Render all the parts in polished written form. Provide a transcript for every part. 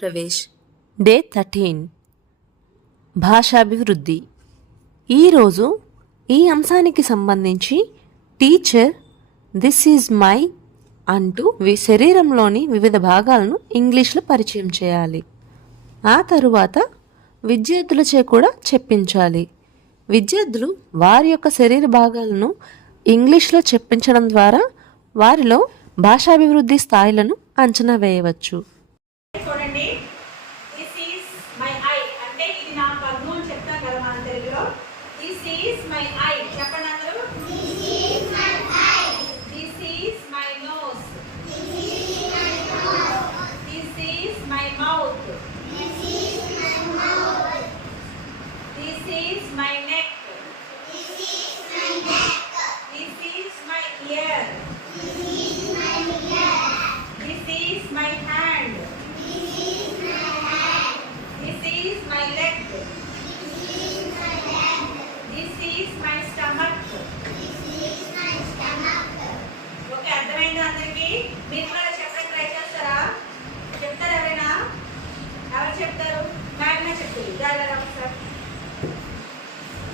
ప్రవేశ్ డే 13 భాషాభివృద్ధి. ఈరోజు ఈ అంశానికి సంబంధించి టీచర్ దిస్ ఈజ్ మై అంటూ శరీరంలోని వివిధ భాగాలను ఇంగ్లీష్లో పరిచయం చేయాలి. ఆ తరువాత విద్యార్థులచే కూడా చెప్పించాలి. విద్యార్థులు వారి యొక్క శరీర భాగాలను ఇంగ్లీష్లో చెప్పించడం ద్వారా వారిలో భాషాభివృద్ధి స్థాయిలను అంచనా వేయవచ్చు. చూడండి, దిస్ ఈజ్ మై ఐ అంటే ఇది నా కన్ను అని చెప్తాం కదా మన తెలుగులో. దిస్ ఈజ్ మై ఐ చెప్పండి అందరూ. This is my eye. This is my nose. This is my nose. This is my mouth. This is my mouth. This is my neck. This is my neck. This is my ear. This is my ear. This is my hand. This is my leg. This is my stomach. Okay, అర్థమైందా అందరికి? మీరు కూడా చెప్పడానికి ట్రై చేస్తారా? చెప్తారా ఎవరైనా? ఎవరు చెప్తారు? మ్యాగ్నా చెప్తారు. జాగ్రత్త ఒకసారి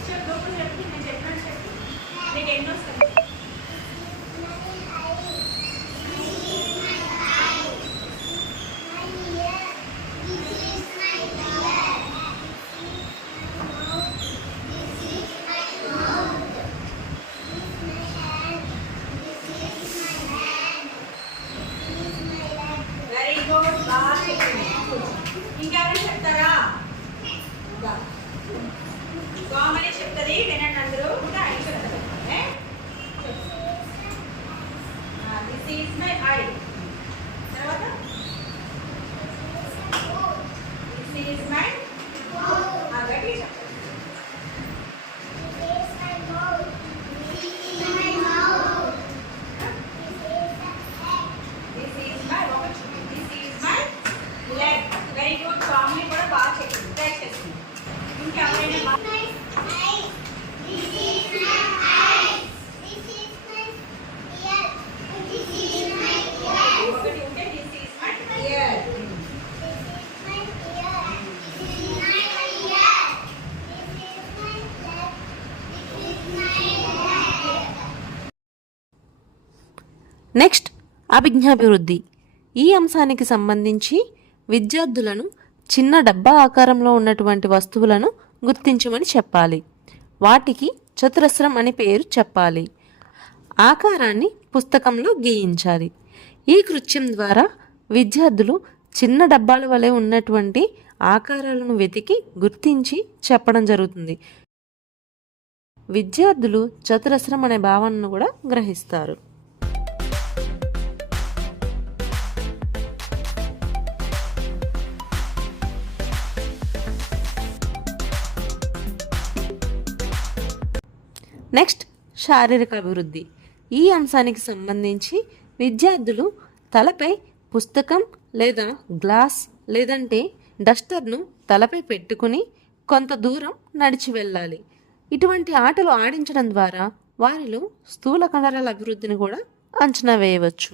చెప్పు. చెప్పు, నేను చెప్పినట్టు చెప్పు. నీకు ఎన్ని వస్తాయి? ఇంకెవరు చెప్తారా? కామని చెప్తుంది, వినండి అందరూ. This is my I. తర్వాత దిస్ ఈజ్ మై గట్టి చెప్పండి. Very good. కామెడీ కూడా బాగా చెప్పింది, ట్రై చేసింది. ఇంకెవరైనా ఒకటి ఉంటే this is my year. Next అభిజ్ఞాభివృద్ధి. ఈ అంశానికి సంబంధించి విద్యార్థులను చిన్న డబ్బా ఆకారంలో ఉన్నటువంటి వస్తువులను గుర్తించమని చెప్పాలి. వాటికి చతురస్రం అని పేరు చెప్పాలి. ఆకారాన్ని పుస్తకంలో గీయించాలి. ఈ కృత్యం ద్వారా విద్యార్థులు చిన్న డబ్బాల వలె ఉన్నటువంటి ఆకారాలను వెతికి గుర్తించి చెప్పడం జరుగుతుంది. విద్యార్థులు చతురస్రం అనే భావనను కూడా గ్రహిస్తారు. నెక్స్ట్ శారీరక అభివృద్ధి. ఈ అంశానికి సంబంధించి విద్యార్థులు తలపై పుస్తకం లేదా గ్లాస్ లేదంటే డస్టర్ను తలపై పెట్టుకుని కొంత దూరం నడిచి వెళ్ళాలి. ఇటువంటి ఆటలు ఆడించడం ద్వారా వారిలో స్థూల కండరాల అభివృద్ధిని కూడా అంచనా వేయవచ్చు.